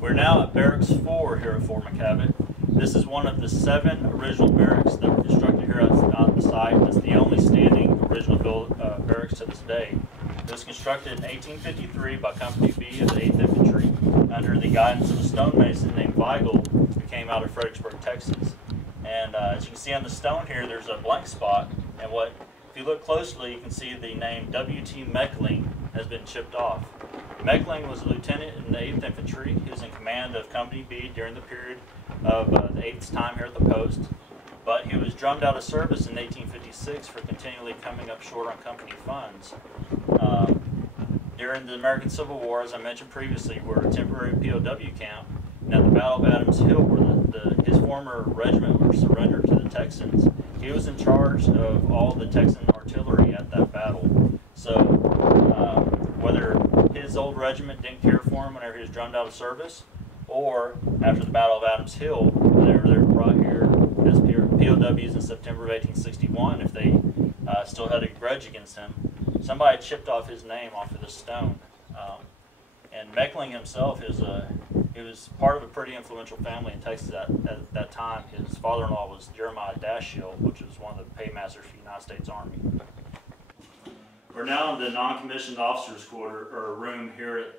We're now at Barracks 4 here at Fort McKavett. This is one of the 7 original barracks that were constructed here on the site. It's the only standing original barracks to this day. It was constructed in 1853 by Company B of the 8th Infantry under the guidance of a stonemason named Weigel, who came out of Fredericksburg, Texas. And as you can see on the stone here, there's a blank spot. And if you look closely, you can see the name W.T. Meckling has been chipped off. Meckling was a lieutenant in the 8th Infantry. He was in command of Company B during the period of the 8th's time here at the post. But he was drummed out of service in 1856 for continually coming up short on company funds. During the American Civil War, as I mentioned previously, we were a temporary POW camp. And at the Battle of Adams Hill, where his former regiment was surrendered to the Texans, he was in charge of all the Texan artillery at that battle. So whether his old regiment didn't care for him whenever he was drummed out of service, or after the Battle of Adams Hill, whenever they were brought here as POWs in September of 1861, if they still had a grudge against him, somebody chipped off his name off of the stone. And Meckling himself he was part of a pretty influential family in Texas at that time. His father-in-law was Jeremiah Dashiell, which was one of the paymasters for the United States Army. We're now in the non-commissioned officers' quarter, or room here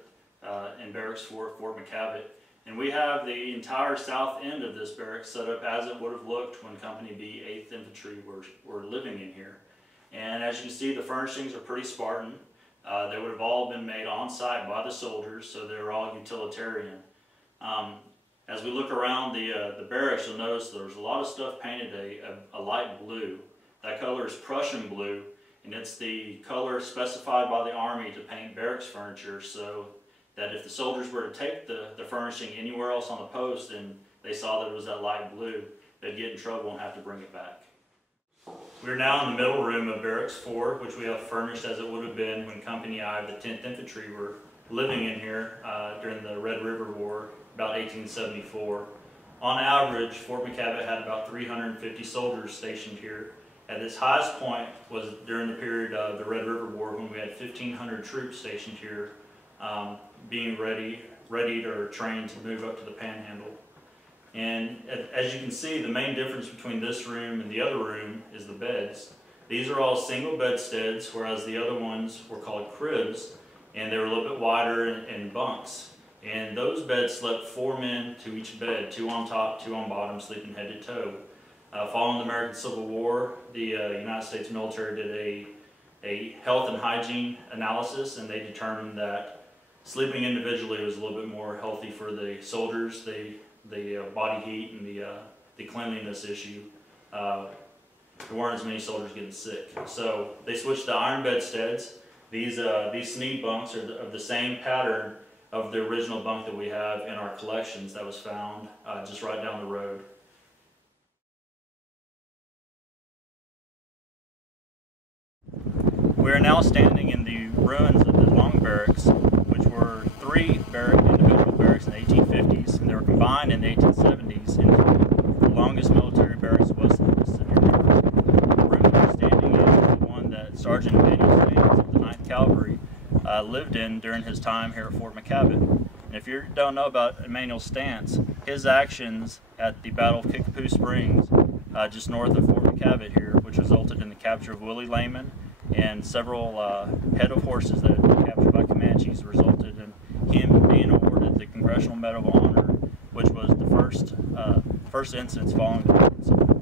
in Barracks 4 at Fort McKavett. And we have the entire south end of this barracks set up as it would have looked when Company B 8th Infantry were living in here. And as you can see, the furnishings are pretty Spartan. They would have all been made on site by the soldiers, so they were all utilitarian. As we look around the barracks, you'll notice there's a lot of stuff painted a light blue. That color is Prussian blue, and it's the color specified by the Army to paint barracks furniture, so that if the soldiers were to take the furnishing anywhere else on the post and they saw that it was that light blue, they'd get in trouble and have to bring it back. We're now in the middle room of Barracks 4, which we have furnished as it would have been when Company I of the 10th Infantry were living in here during the Red River War, about 1874. On average, Fort McKavett had about 350 soldiers stationed here. At its highest point was during the period of the Red River War, when we had 1,500 troops stationed here, being readied or trained to move up to the Panhandle. And as you can see, the main difference between this room and the other room is the beds. These are all single bedsteads, whereas the other ones were called cribs, and they were a little bit wider and bunks. And those beds slept 4 men to each bed, 2 on top, 2 on bottom, sleeping head to toe. Following the American Civil War, the United States military did a health and hygiene analysis, and they determined that sleeping individually was a little bit more healthy for the soldiers. The body heat and the cleanliness issue. There weren't as many soldiers getting sick. So they switched to iron bedsteads. These sneak bunks are of the same pattern of the original bunk that we have in our collections that was found just right down the road. We are now standing in the ruins of the Long Barracks, which were 3 individual barracks in the 1850s, and they were combined in the 1870s into the longest military barracks west of the Mississippi River. The room that we're standing in is the one that Sergeant Emmanuel Stans of the 9th Cavalry lived in during his time here at Fort McKavett. And if you don't know about Emmanuel Stans, his actions at the Battle of Kickapoo Springs, just north of Fort McKavett here, which resulted in the capture of Willie Layman and several head of horses that had been captured by Comanches, resulted in him being awarded the Congressional Medal of Honor, which was the first instance following the American Civil War.